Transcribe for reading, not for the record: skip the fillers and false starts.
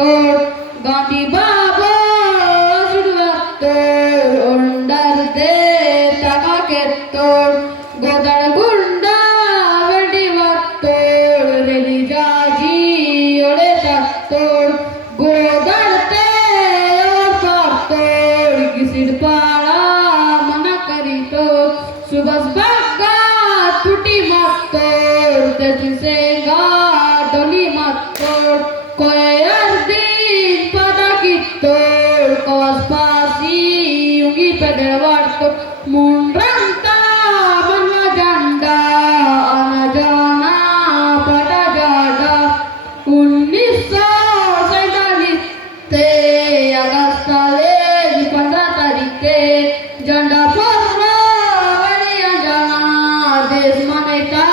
ketor Gandhi Baba Sudwator Undar de Taka ketor Godar Gunda Vedi Vator Reli Jaji Ode Tator Godar te Or Pator Gisid Para Mana Karito Subas Bagga Tuti Mator Teti Senga Doli Mator Koyar Din Pada Kitor Kawas Pasi Ungi Pederwartor Munranta Banwa Janda Anajana Pada Jada 1947 Agastale 15 तारीखे झंडा फहरा बड़ी अंजना देश माने का